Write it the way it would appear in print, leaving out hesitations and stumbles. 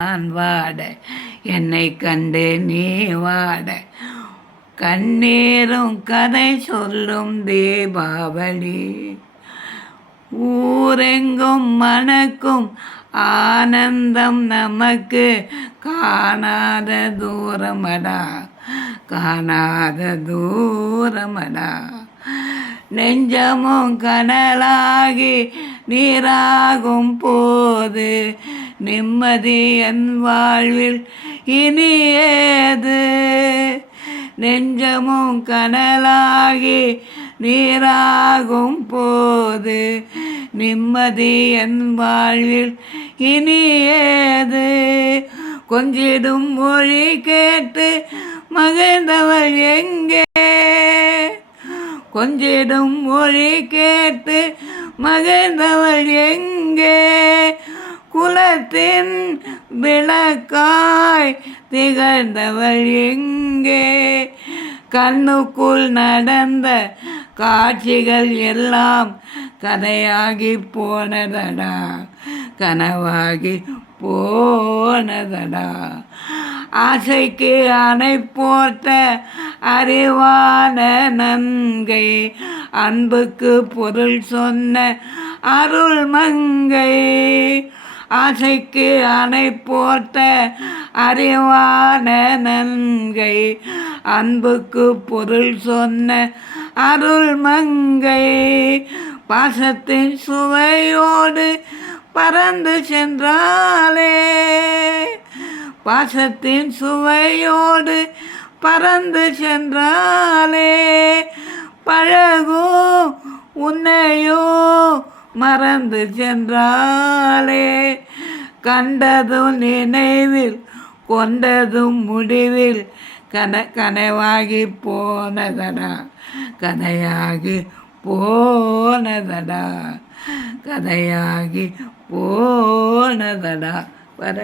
நான் வாட என்னை கண்டு நீ வாட கண்ணீரும் கதை சொல்லும் தீபாவளி ஊரெங்கும் மணக்கும் ஆனந்தம் நமக்கு காணாத தூரமடா காணாத தூரமடா நெஞ்சமும் கனலாகி நீராகும் போது நிம்மதி என் வாழ்வில் இனி ஏது நெஞ்சமும் கனலாகி நீராகும் போது நிம்மதி என் வாழ்வில் இனி ஏது கொஞ்சிடும் மொழி கேட்டு மகிழ்ந்தவள் எங்கே கொஞ்சிடும் மொழி கேட்டு மகிழ்ந்தவள் எங்கே குலத்தின் விளக்காய் திகழ்ந்தவள் எங்கே கண்ணுக்குள் நடந்த காட்சிகள் எல்லாம் கதையாகி போனதடா கனவாகி போனதடா ஆசைக்கு அணை போட்ட அறிவான நங்கை அன்புக்கு பொருள் சொன்ன அருள் மங்கை ஆசைக்கு அணை போட்ட அறிவான நங்கை அன்புக்கு பொருள் சொன்ன அருள் மங்கை பாசத்தின் சுவையோடு பறந்து சென்றாலே பாசத்தின் சுவையோடு பறந்து சென்றாலே பழகும் உன்னையோ மறந்து சென்றாலே கண்டதும் நினைவில் கொண்டதும் முடிவில் கனவாகி போனதடா கதையாகி போனதடா கதையாகி போனதடா வர